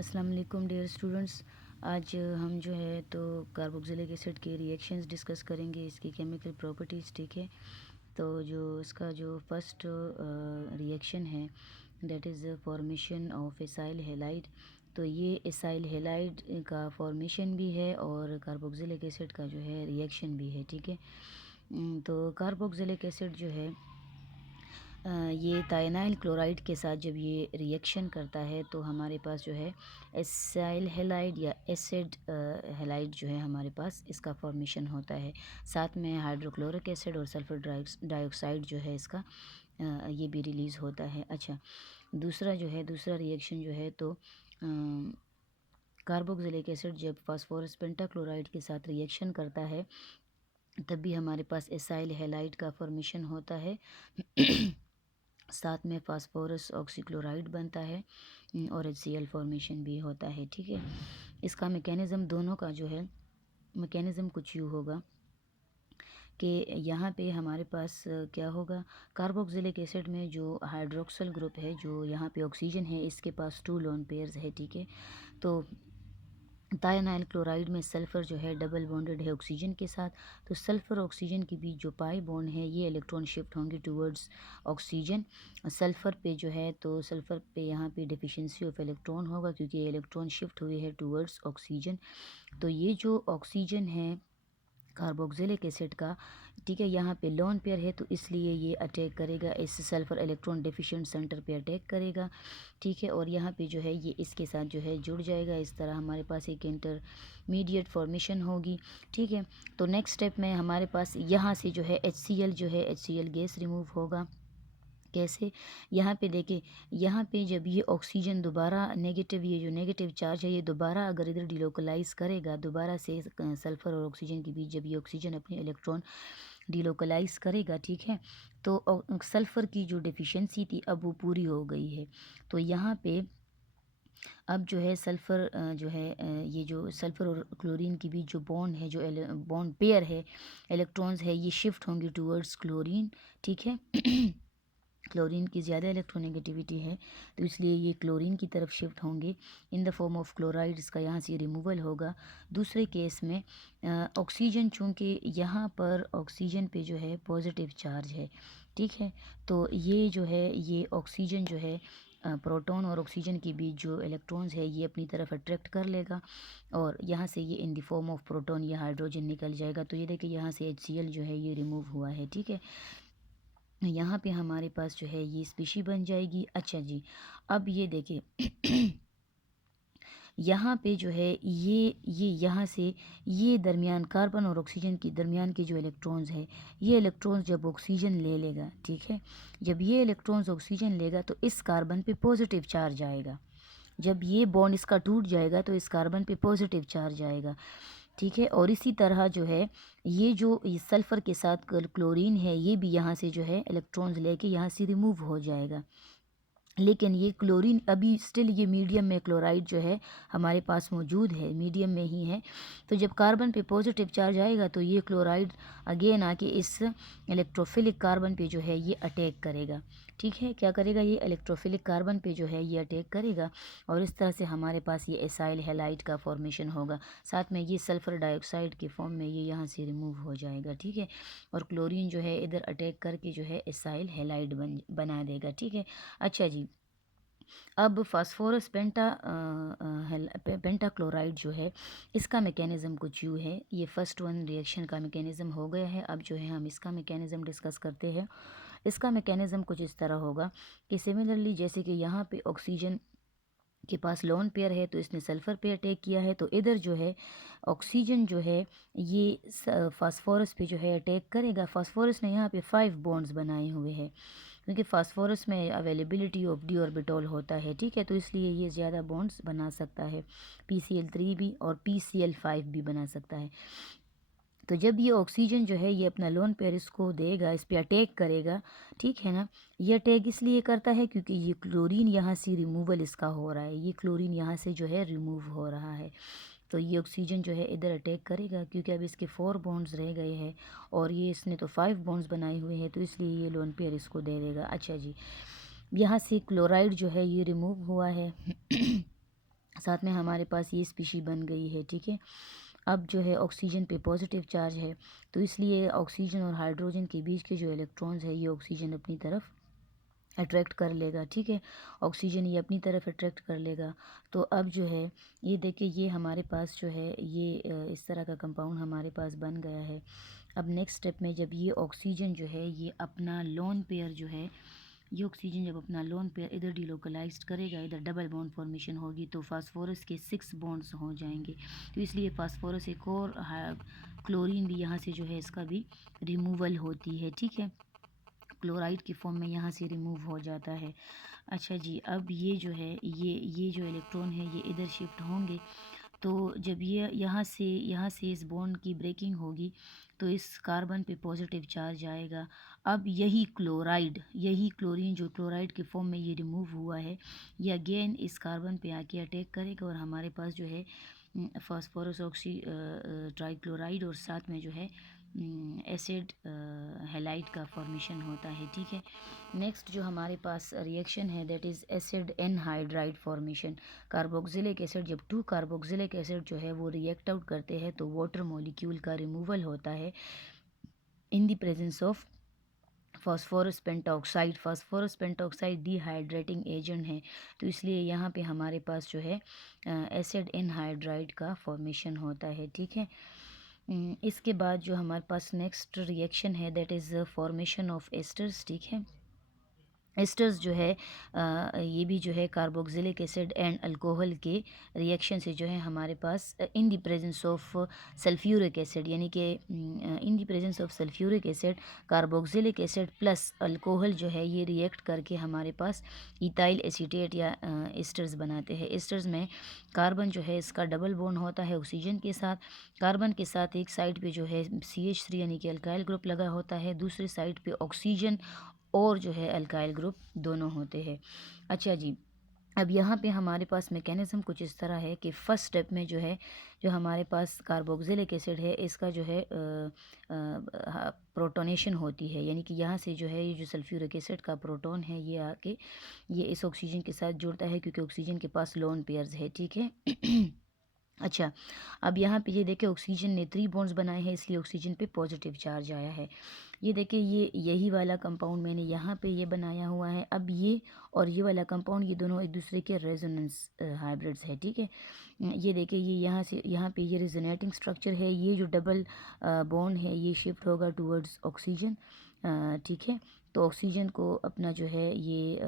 अस्सलाम वालेकुम dear students. आज हम जो है तो कार्बोक्सिलिक एसिड के रिएक्शंस डिस्कस करेंगे, इसकी केमिकल प्रॉपर्टीज़। ठीक है, तो जो इसका जो फर्स्ट रिएक्शन है that is formation of acyl halide. तो ये एसाइल हैलाइड का फॉर्मेशन भी है और कार्बोक्सिलिक एसिड का जो है रिएक्शन भी है। ठीक है, तो कार्बोक्सिलिक एसिड जो है ये थायनाइल क्लोराइड के साथ जब ये रिएक्शन करता है तो हमारे पास जो है एसाइल हैलाइड या एसिड हैलाइड जो है हमारे पास इसका फॉर्मेशन होता है। साथ में हाइड्रोक्लोरिक एसिड और सल्फर डाइऑक्साइड जो है इसका ये भी रिलीज़ होता है। अच्छा, दूसरा रिएक्शन जो है तो कार्बोक्सिलिक एसिड जब फास्फोरस पेंटाक्लोराइड के साथ रिएक्शन करता है तब भी हमारे पास एसाइल हैलाइड का फॉर्मेशन होता है। साथ में फास्फोरस ऑक्सीक्लोराइड बनता है और HCl फॉर्मेशन भी होता है। ठीक है, इसका मैकेनिज़्म दोनों का जो है मैकेनिज़्म कुछ यूँ होगा कि यहाँ पे हमारे पास क्या होगा, कार्बोक्सिलिक एसिड में जो हाइड्रोक्सिल ग्रुप है, जो यहाँ पे ऑक्सीजन है, इसके पास 2 लोन पेयर्स है। ठीक है, तो थायनाइल क्लोराइड में सल्फ़र जो है डबल बॉन्डेड है ऑक्सीजन के साथ, तो सल्फ़र ऑक्सीजन के बीच जो पाई बॉन्ड है ये इलेक्ट्रॉन शिफ्ट होंगे टूवर्ड्स ऑक्सीजन। सल्फ़र पे जो है तो सल्फ़र पे यहाँ पे डिफिशिएंसी ऑफ इलेक्ट्रॉन होगा क्योंकि ये इलेक्ट्रॉन शिफ्ट हुए हैं टूवर्ड्स ऑक्सीजन। तो ये जो ऑक्सीजन है कार्बोक्सिलिक एसिड का, ठीक है, यहाँ पे लोन पेयर है तो इसलिए ये अटैक करेगा, इस सल्फ़र इलेक्ट्रॉन डिफिशिएंट सेंटर पे अटैक करेगा। ठीक है, और यहाँ पे जो है ये इसके साथ जो है जुड़ जाएगा। इस तरह हमारे पास एक इंटरमीडिएट फॉर्मेशन होगी। ठीक है, तो नेक्स्ट स्टेप में हमारे पास यहाँ से जो है HCl गैस रिमूव होगा। कैसे, यहाँ पे देखिए, यहाँ पे जब ये ऑक्सीजन दोबारा नेगेटिव, ये जो नेगेटिव चार्ज है ये दोबारा अगर इधर डिलोकलाइज करेगा, दोबारा से सल्फ़र और ऑक्सीजन के बीच जब ये ऑक्सीजन अपने इलेक्ट्रॉन डिलोकलाइज करेगा, ठीक है, तो सल्फ़र की जो डिफिशिएंसी थी अब वो पूरी हो गई है। तो यहाँ पे अब जो है सल्फ़र जो है ये जो सल्फ़र और क्लोरीन के बीच जो बॉन्ड है, जो बॉन्ड पेयर है, इलेक्ट्रॉन्स है, ये शिफ्ट होंगे टूवर्ड्स क्लोरीन। ठीक है, क्लोरीन की ज़्यादा इलेक्ट्रोनेगेटिविटी है तो इसलिए ये क्लोरीन की तरफ शिफ्ट होंगे in the form of chloride. इसका यहाँ से रिमूवल होगा। दूसरे केस में ऑक्सीजन, चूँकि यहाँ पर ऑक्सीजन पे जो है पॉजिटिव चार्ज है, ठीक है, तो ये जो है ये ऑक्सीजन जो है प्रोटॉन और ऑक्सीजन के बीच जो इलेक्ट्रॉन्स है ये अपनी तरफ अट्रैक्ट कर लेगा और यहाँ से ये in the form of proton या हाइड्रोजन निकल जाएगा। तो ये देखिए यहाँ से HCl जो है ये रिमूव हुआ है। ठीक है, यहाँ पे हमारे पास जो है ये स्पीशी बन जाएगी। अच्छा जी, अब ये देखिए यहाँ पे जो है ये यहाँ से ये दरमियान कार्बन और ऑक्सीजन के दरमियान के जो इलेक्ट्रॉन्स है, ये इलेक्ट्रॉन्स जब ऑक्सीजन ले लेगा, ठीक है, जब ये इलेक्ट्रॉन्स ऑक्सीजन लेगा तो इस कार्बन पे पॉजिटिव चार्ज आएगा। जब ये बॉन्ड इसका टूट जाएगा तो इस कार्बन पे पॉजिटिव चार्ज आएगा। ठीक है, और इसी तरह जो है ये जो ये सल्फ़र के साथ क्लोरीन है ये भी यहाँ से जो है इलेक्ट्रॉन्स लेके यहाँ से रिमूव हो जाएगा। लेकिन ये क्लोरीन अभी स्टिल ये मीडियम में क्लोराइड जो है हमारे पास मौजूद है, मीडियम में ही है। तो जब कार्बन पे पॉजिटिव चार्ज आएगा तो ये क्लोराइड अगेन आके इस इलेक्ट्रोफिलिक कार्बन पे जो है ये अटैक करेगा। ठीक है, क्या करेगा, ये इलेक्ट्रोफिलिक कार्बन पे जो है ये अटैक करेगा और इस तरह से हमारे पास ये एसाइल हैलाइड का फॉर्मेशन होगा। साथ में ये सल्फ़र डाइऑक्साइड के फॉर्म में ये यहाँ से रिमूव हो जाएगा। ठीक है, और क्लोरीन जो है इधर अटैक करके जो है एसाइल हैलाइड बना देगा। ठीक है, अच्छा जी, अब फास्फोरस पेंटाक्लोराइड जो है इसका मैकेनिज़्म कुछ यूँ है। ये फर्स्ट वन रिएक्शन का मैकेनिज़्म हो गया है। अब जो है हम इसका मैकेनिज़्म डिस्कस करते हैं। इसका मैकेनिज़्म कुछ इस तरह होगा कि सिमिलरली जैसे कि यहाँ पे ऑक्सीजन के पास लोन पेयर है तो इसने सल्फ़र पे अटैक किया है, तो इधर जो है ऑक्सीजन जो है ये फास्फोरस पे जो है अटैक करेगा। फास्फोरस ने यहाँ पे 5 बॉन्ड्स बनाए हुए हैं क्योंकि फास्फोरस में अवेलेबिलिटी ऑफ डी ऑर्बिटल होता है। ठीक है, तो इसलिए ये ज़्यादा बॉन्ड्स बना सकता है, PCl3 भी और PCl5 भी बना सकता है। तो जब ये ऑक्सीजन जो है ये अपना लोन पेयर इसको देगा, इस पे अटैक करेगा, ठीक है ना, ये अटैक इसलिए करता है क्योंकि ये क्लोरीन यहाँ से रिमूवल इसका हो रहा है, ये क्लोरीन यहाँ से जो है रिमूव हो रहा है। तो ये ऑक्सीजन जो है इधर अटैक करेगा क्योंकि अब इसके 4 बॉन्ड्स रह गए हैं और ये इसने तो 5 बॉन्ड्स बनाए हुए हैं, तो इसलिए ये लोन पेयर इसको दे देगा। अच्छा जी, यहाँ से क्लोराइड जो है ये रिमूव हुआ है साथ में हमारे पास ये स्पीशी बन गई है, ठीक है। अब जो है ऑक्सीजन पे पॉजिटिव चार्ज है, तो इसलिए ऑक्सीजन और हाइड्रोजन के बीच के जो इलेक्ट्रॉन्स है ये ऑक्सीजन अपनी तरफ अट्रैक्ट कर लेगा, ठीक है। ऑक्सीजन ये अपनी तरफ अट्रैक्ट कर लेगा। तो अब जो है ये देखिए ये हमारे पास जो है ये इस तरह का कंपाउंड हमारे पास बन गया है। अब नेक्स्ट स्टेप में जब ये ऑक्सीजन जो है ये अपना लोन पेयर जो है, ये ऑक्सीजन जब अपना लोन पेयर इधर डिलोकलाइज्ड करेगा, इधर डबल बॉन्ड फॉर्मेशन होगी, तो फास्फोरस के 6 बॉन्ड्स हो जाएंगे। तो इसलिए फास्फोरस एक और क्लोरीन भी यहाँ से जो है इसका भी रिमूवल होती है, ठीक है। क्लोराइड की फॉर्म में यहाँ से रिमूव हो जाता है। अच्छा जी, अब ये जो है ये जो इलेक्ट्रॉन है ये इधर शिफ्ट होंगे, तो जब ये यहाँ से इस बॉन्ड की ब्रेकिंग होगी तो इस कार्बन पे पॉजिटिव चार्ज आएगा। अब यही क्लोरीन जो क्लोराइड के फॉर्म में ये रिमूव हुआ है, ये अगेन इस कार्बन पे आके अटैक करेगा और हमारे पास जो है फास्फोरस ऑक्सी ट्राइक्लोराइड और साथ में जो है एसिड हैलाइड का फॉर्मेशन होता है, ठीक है। नेक्स्ट जो हमारे पास रिएक्शन है that is acid anhydride formation. Carboxylic acid, जब 2 कार्बोक्सिलिक एसिड जो है वो रिएक्ट आउट करते हैं तो वाटर मॉलिक्यूल का रिमूवल होता है इन the presence of phosphorus pentoxide. Phosphorus pentoxide dehydrating agent है, तो इसलिए यहाँ पे हमारे पास जो है एसिड एनहाइड्राइड का फॉर्मेशन होता है, ठीक है। इसके बाद जो हमारे पास नेक्स्ट रिएक्शन है that is formation of esters, ठीक है। एस्टर्स जो है ये भी जो है कार्बोक्सिलिक एसिड एंड अल्कोहल के रिएक्शन से जो है हमारे पास in the presence of sulphuric acid, यानी कि in the presence of sulphuric acid carboxylic acid plus alcohol जो है ये रिएक्ट करके हमारे पास इथाइल एसीटेट या एस्टर्स बनाते हैं। एस्टर्स में कार्बन जो है इसका डबल बॉन्ड होता है ऑक्सीजन के साथ। कार्बन के साथ एक साइड पे जो है CH3 यानी कि अल्काइल ग्रुप लगा होता है, दूसरी साइड पे ऑक्सीजन और जो है अल्काइल ग्रुप दोनों होते हैं। अच्छा जी, अब यहाँ पे हमारे पास मैकेनिज़्म कुछ इस तरह है कि फर्स्ट स्टेप में जो है जो हमारे पास कार्बोक्सिलिक एसिड है इसका जो है प्रोटोनेशन होती है, यानी कि यहाँ से जो है ये जो सल्फ्यूरिक एसिड का प्रोटॉन है ये आके ये इस ऑक्सीजन के साथ जुड़ता है क्योंकि ऑक्सीजन के पास लोन पेयर्स है, ठीक है। अच्छा, अब यहाँ पे ये देखिए ऑक्सीजन ने 3 बॉन्ड्स बनाए हैं इसलिए ऑक्सीजन पे पॉजिटिव चार्ज आया है। ये देखिए यही वाला कंपाउंड मैंने यहाँ पे ये बनाया हुआ है। अब ये और ये वाला कंपाउंड ये दोनों एक दूसरे के रेजोनेंस हाइब्रिड्स है, ठीक है। ये देखिए ये यहाँ पे ये रेजोनेटिंग स्ट्रक्चर है, ये जो डबल बॉन्ड है ये शिफ्ट होगा टूवर्ड्स ऑक्सीजन, ठीक है। तो ऑक्सीजन को अपना जो है ये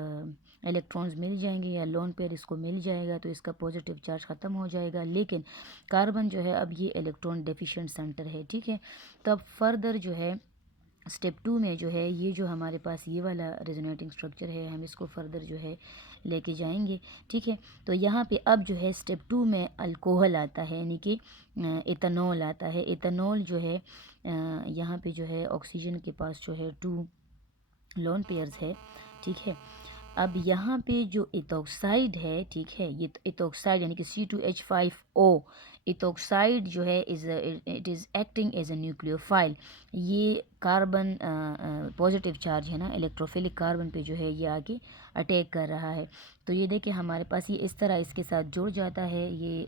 इलेक्ट्रॉन्स मिल जाएंगे या लोन पेयर इसको मिल जाएगा तो इसका पॉजिटिव चार्ज ख़त्म हो जाएगा, लेकिन कार्बन जो है अब ये इलेक्ट्रॉन डेफिशिएंट सेंटर है, ठीक है। तब फर्दर जो है स्टेप 2 में जो है ये जो हमारे पास ये वाला रेजोनेटिंग स्ट्रक्चर है हम इसको फर्दर जो है लेके जाएंगे, ठीक है। तो यहाँ पे अब जो है स्टेप 2 में अल्कोहल आता है, यानी कि इथेनॉल आता है। इथेनॉल जो है यहाँ पे जो है ऑक्सीजन के पास जो है 2 लोन पेयर्स है, ठीक है। अब यहाँ पे जो इथोक्साइड है, ठीक है, ये इथोक्साइड यानी कि C2H5O इथोक्साइड जो है it is acting as a nucleophile. ये कार्बन पॉजिटिव चार्ज है ना, इलेक्ट्रोफिलिक कार्बन पे जो है ये आके अटैक कर रहा है। तो ये देखिए हमारे पास ये इस तरह इसके साथ जुड़ जाता है, ये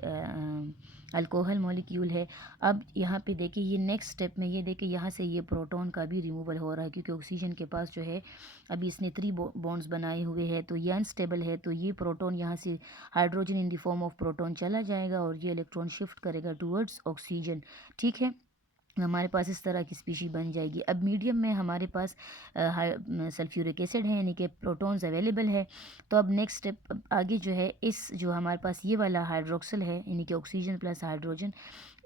अल्कोहल मॉलिक्यूल है। अब यहाँ पे देखिए ये नेक्स्ट स्टेप में ये देखिए यहाँ से ये प्रोटॉन का भी रिमूवल हो रहा है क्योंकि ऑक्सीजन के पास जो है अभी इसने 3 बॉन्ड्स बनाए हुए हैं तो ये अनस्टेबल है, तो ये प्रोटॉन यहाँ से hydrogen in the form of proton चला जाएगा और ये इलेक्ट्रॉन शिफ्ट करेगा टूवर्ड्स ऑक्सीजन, ठीक है। हमारे पास इस तरह की स्पीशी बन जाएगी। अब मीडियम में हमारे पास सल्फ्यूरिक एसिड है यानी कि प्रोटॉन्स अवेलेबल है। तो अब नेक्स्ट स्टेप आगे जो है इस जो हमारे पास ये वाला हाइड्रोक्सिल है यानी कि ऑक्सीजन प्लस हाइड्रोजन,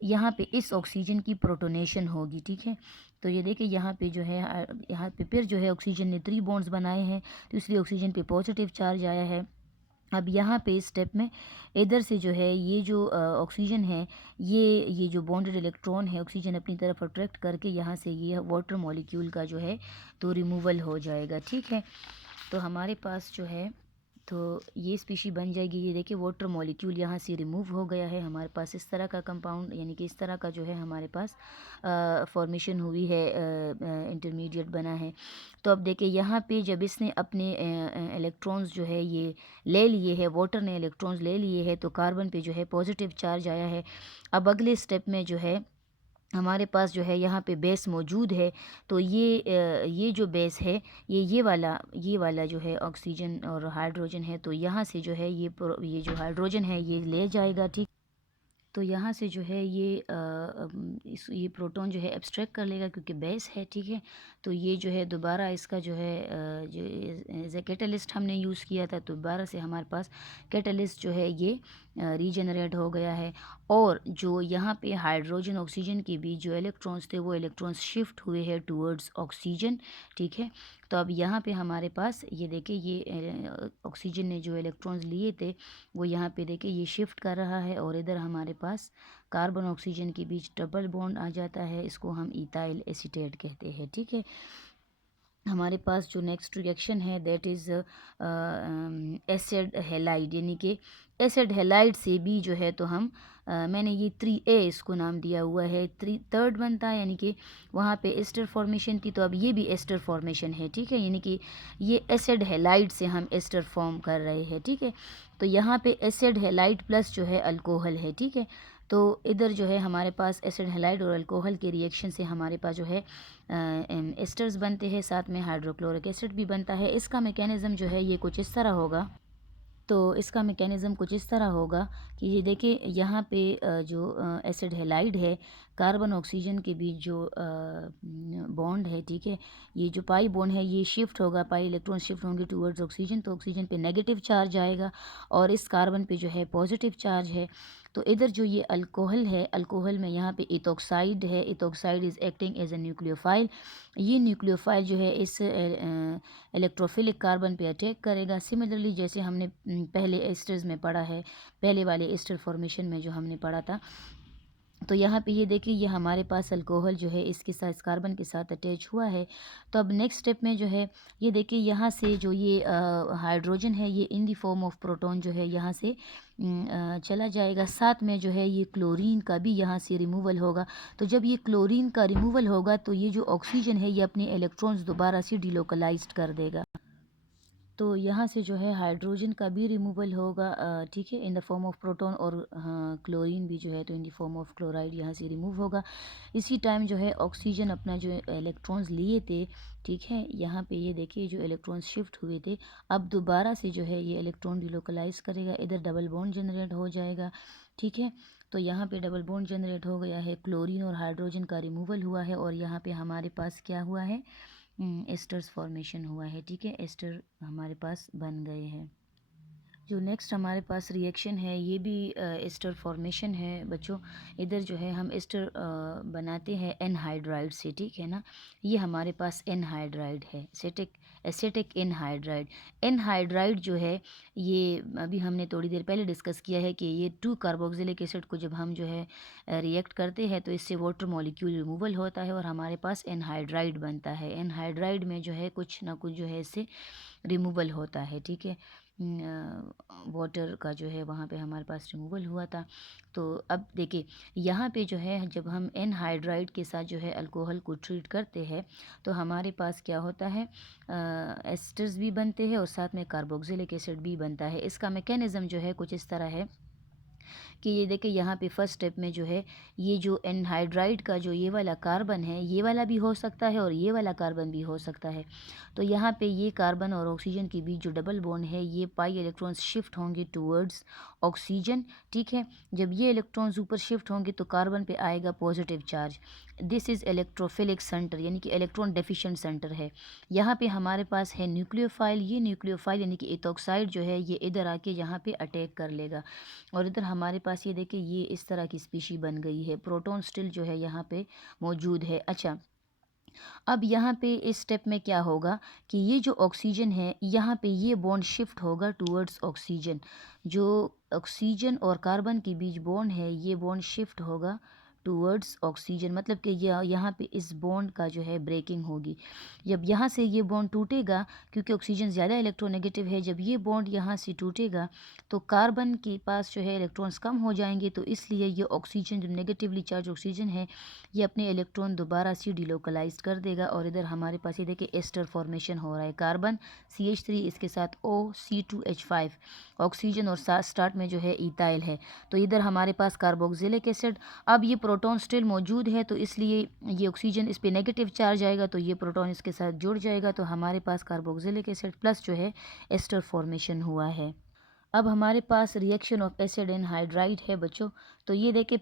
यहाँ पे इस ऑक्सीजन की प्रोटोनेशन होगी, ठीक है। तो ये देखिए यहाँ पे जो है यहाँ पे फिर जो है ऑक्सीजन ने 3 बॉन्ड्स बनाए हैं तो इसलिए ऑक्सीजन पे पॉजिटिव चार्ज आया है। अब यहाँ पे इस स्टेप में इधर से जो है ये जो ऑक्सीजन है ये जो बॉन्डेड इलेक्ट्रॉन है ऑक्सीजन अपनी तरफ अट्रैक्ट करके यहाँ से ये वाटर मॉलिक्यूल का जो है तो रिमूवल हो जाएगा, ठीक है। तो हमारे पास जो है तो ये स्पीशी बन जाएगी। ये देखिए वाटर मॉलिक्यूल यहाँ से रिमूव हो गया है, हमारे पास इस तरह का कंपाउंड यानी कि इस तरह का जो है हमारे पास फॉर्मेशन हुई है, इंटरमीडिएट बना है। तो अब देखिए यहाँ पे जब इसने अपने इलेक्ट्रॉन्स जो है ये ले लिए है, वाटर ने इलेक्ट्रॉन्स ले लिए है, तो कार्बन पे जो है पॉजिटिव चार्ज आया है। अब अगले स्टेप में जो है हमारे पास जो है यहाँ पे बेस मौजूद है। तो ये जो बेस है ये वाला जो है ऑक्सीजन और हाइड्रोजन है, तो यहाँ से जो है ये जो हाइड्रोजन है ये ले जाएगा, ठीक। तो यहाँ से जो है ये प्रोटॉन जो है एब्स्ट्रैक्ट कर लेगा क्योंकि बेस है, ठीक है। तो ये जो है दोबारा इसका जो है जो एज ए कैटलिस्ट हमने यूज़ किया था, तो दोबारा से हमारे पास कैटलिस्ट जो है ये रीजनरेट हो गया है। और जो यहाँ पे हाइड्रोजन ऑक्सीजन के बीच जो इलेक्ट्रॉन्स थे वो इलेक्ट्रॉन्स शिफ्ट हुए हैं टूवर्ड्स ऑक्सीजन, ठीक है। तो अब यहाँ पे हमारे पास ये देखिए ये ऑक्सीजन ने जो इलेक्ट्रॉन्स लिए थे वो यहाँ पे देखिए ये शिफ्ट कर रहा है, और इधर हमारे पास कार्बन ऑक्सीजन के बीच डबल बॉन्ड आ जाता है, इसको हम इथाइल एसीटेट कहते हैं, ठीक है। हमारे पास जो नेक्स्ट रिएक्शन है दैट इज़ एसिड हैलाइड, यानी कि एसिड हैलाइड से भी जो है तो हम मैंने ये 3A इसको नाम दिया हुआ है, थर्ड बनता है, यानी कि वहाँ पे एस्टर फॉर्मेशन थी, तो अब ये भी एस्टर फॉर्मेशन है, ठीक है। यानी कि ये एसिड हैलाइड से हम एस्टर फॉर्म कर रहे हैं, ठीक है। तो यहाँ पे एसिड हैलाइड प्लस जो है अल्कोहल है, ठीक है। तो इधर जो है हमारे पास एसिड हैलाइड और अल्कोहल के रिएक्शन से हमारे पास जो है एस्टर्स बनते हैं, साथ में हाइड्रोक्लोरिक एसिड भी बनता है। इसका मैकेनिज़्म जो है ये कुछ इस तरह होगा। तो इसका मैकेनिज़्म कुछ इस तरह होगा कि ये देखिए यहाँ पे जो एसिड हैलाइड है, कार्बन ऑक्सीजन के बीच जो बॉन्ड है, ठीक है, ये जो पाई बॉन्ड है ये शिफ्ट होगा, पाई इलेक्ट्रॉन शिफ्ट होंगे टूवर्ड्स ऑक्सीजन, तो ऑक्सीजन पे नेगेटिव चार्ज आएगा और इस कार्बन पे जो है पॉजिटिव चार्ज है। तो इधर जो ये अल्कोहल है, अल्कोहल में यहाँ पे इथोक्साइड है, ethoxide is acting as a nucleophile. ये न्यूक्लियोफाइल जो है इस इलेक्ट्रोफिलिक कार्बन पे अटैक करेगा। सिमिलरली जैसे हमने पहले एस्टर्स में पढ़ा है, पहले वाले एस्टर फॉर्मेशन में जो हमने पढ़ा था। तो यहाँ पे ये देखिए ये हमारे पास अल्कोहल जो है इसके साथ इस कार्बन के साथ अटैच हुआ है। तो अब नेक्स्ट स्टेप में जो है ये देखिए यहाँ से जो ये हाइड्रोजन है ये इन दी फॉर्म ऑफ प्रोटॉन जो है यहाँ से चला जाएगा, साथ में जो है ये क्लोरीन का भी यहाँ से रिमूवल होगा। तो जब ये क्लोरीन का रिमूवल होगा तो ये जो ऑक्सीजन है ये अपने इलेक्ट्रॉन्स दोबारा से डिलोकलाइज्ड कर देगा। तो यहाँ से जो है हाइड्रोजन का भी रिमूवल होगा, ठीक है, in the form of proton, और हाँ क्लोरीन भी जो है तो in the form of chloride यहाँ से रिमूव होगा। इसी टाइम जो है ऑक्सीजन अपना जो इलेक्ट्रॉन्स लिए थे, ठीक है, यहाँ पे ये देखिए जो इलेक्ट्रॉन्स शिफ्ट हुए थे अब दोबारा से जो है ये इलेक्ट्रॉन डिलोकलाइज करेगा, इधर डबल बॉन्ड जनरेट हो जाएगा, ठीक है। तो यहाँ पे डबल बॉन्ड जनरेट हो गया है, क्लोरीन और हाइड्रोजन का रिमूवल हुआ है, और यहाँ पे हमारे पास क्या हुआ है, एस्टर्स फॉर्मेशन हुआ है, ठीक है, एस्टर हमारे पास बन गए हैं। जो नेक्स्ट हमारे पास रिएक्शन है ये भी एस्टर फॉर्मेशन है बच्चों। इधर जो है हम एस्टर बनाते हैं एनहाइड्राइड से, ठीक है ना। ये हमारे पास एनहाइड्राइड है, एसिटिक एनहाइड्राइड। एनहाइड्राइड जो है ये अभी हमने थोड़ी देर पहले डिस्कस किया है कि ये 2 कार्बोक्सिलिक एसिड को जब हम जो है रिएक्ट करते हैं तो इससे वाटर मॉलिक्यूल रिमूवल होता है और हमारे पास एनहाइड्राइड बनता है। एनहाइड्राइड में जो है कुछ ना कुछ जो है इससे रिमूवल होता है, ठीक है। वाटर का जो है वहाँ पे हमारे पास रिमूवल हुआ था। तो अब देखिए यहाँ पे जो है जब हम एनहाइड्राइड के साथ जो है अल्कोहल को ट्रीट करते हैं तो हमारे पास क्या होता है, एस्टर्स भी बनते हैं और साथ में कार्बोक्सिलिक एसिड भी बनता है। इसका मैकेनिज़्म जो है कुछ इस तरह है कि ये देखिए यहाँ पे फर्स्ट स्टेप में जो है ये जो एनहाइड्राइड का जो ये वाला कार्बन है ये वाला भी हो सकता है और ये वाला कार्बन भी हो सकता है। तो यहाँ पे ये कार्बन और ऑक्सीजन के बीच जो डबल बॉन्ड है ये पाई इलेक्ट्रॉन्स शिफ्ट होंगे टूवर्ड्स ऑक्सीजन, ठीक है। जब ये इलेक्ट्रॉन्स ऊपर शिफ्ट होंगे तो कार्बन पे आएगा positive charge. This is electrophilic centre, यानी कि इलेक्ट्रॉन डेफिशिएंट सेंटर है। यहाँ पे हमारे पास है न्यूक्लियोफाइल, ये न्यूक्लियोफाइल यानी कि इथोक्साइड जो है ये इधर आके यहाँ पे अटैक कर लेगा और इधर हमारे पास ये देखिए ये इस तरह की स्पीशी बन गई है, प्रोटॉन स्टिल जो है यहाँ पे मौजूद है। अच्छा, अब यहाँ पे इस स्टेप में क्या होगा कि ये जो ऑक्सीजन है यहाँ पे ये बॉन्ड शिफ्ट होगा टूवर्ड्स ऑक्सीजन। जो ऑक्सीजन और कार्बन के बीच बॉन्ड है ये बॉन्ड शिफ्ट होगा टूवर्ड्स ऑक्सीजन, मतलब कि यहाँ पे इस बॉन्ड का जो है ब्रेकिंग होगी। जब यहाँ से ये बॉन्ड टूटेगा, क्योंकि ऑक्सीजन ज़्यादा इलेक्ट्रोनेगेटिव है, जब ये बॉन्ड यहाँ से टूटेगा तो कार्बन के पास जो है इलेक्ट्रॉन्स कम हो जाएंगे, तो इसलिए ये ऑक्सीजन जो नेगेटिवली चार्ज ऑक्सीजन है ये अपने इलेक्ट्रॉन दोबारा से डिलोकलाइज कर देगा। और इधर हमारे पास ये देखिए एस्टर फॉर्मेशन हो रहा है, कार्बन CH3 इसके साथ O C2H5 ऑक्सीजन, और स्टार्ट में जो है इथाइल है। तो इधर हमारे पास कार्बोक्सिलिक एसिड, अब ये प्रोटॉन स्टिल मौजूद है तो इसलिए ये ऑक्सीजन इस पे नेगेटिव चार्ज आएगा, तो ये प्रोटॉन इसके साथ जुड़ जाएगा, तो हमारे पास कार्बोक्सिलिक एसिड प्लस जो है एस्टर फॉर्मेशन हुआ है। अब हमारे पास reaction of acid and hydride है बच्चों। तो ये देखिए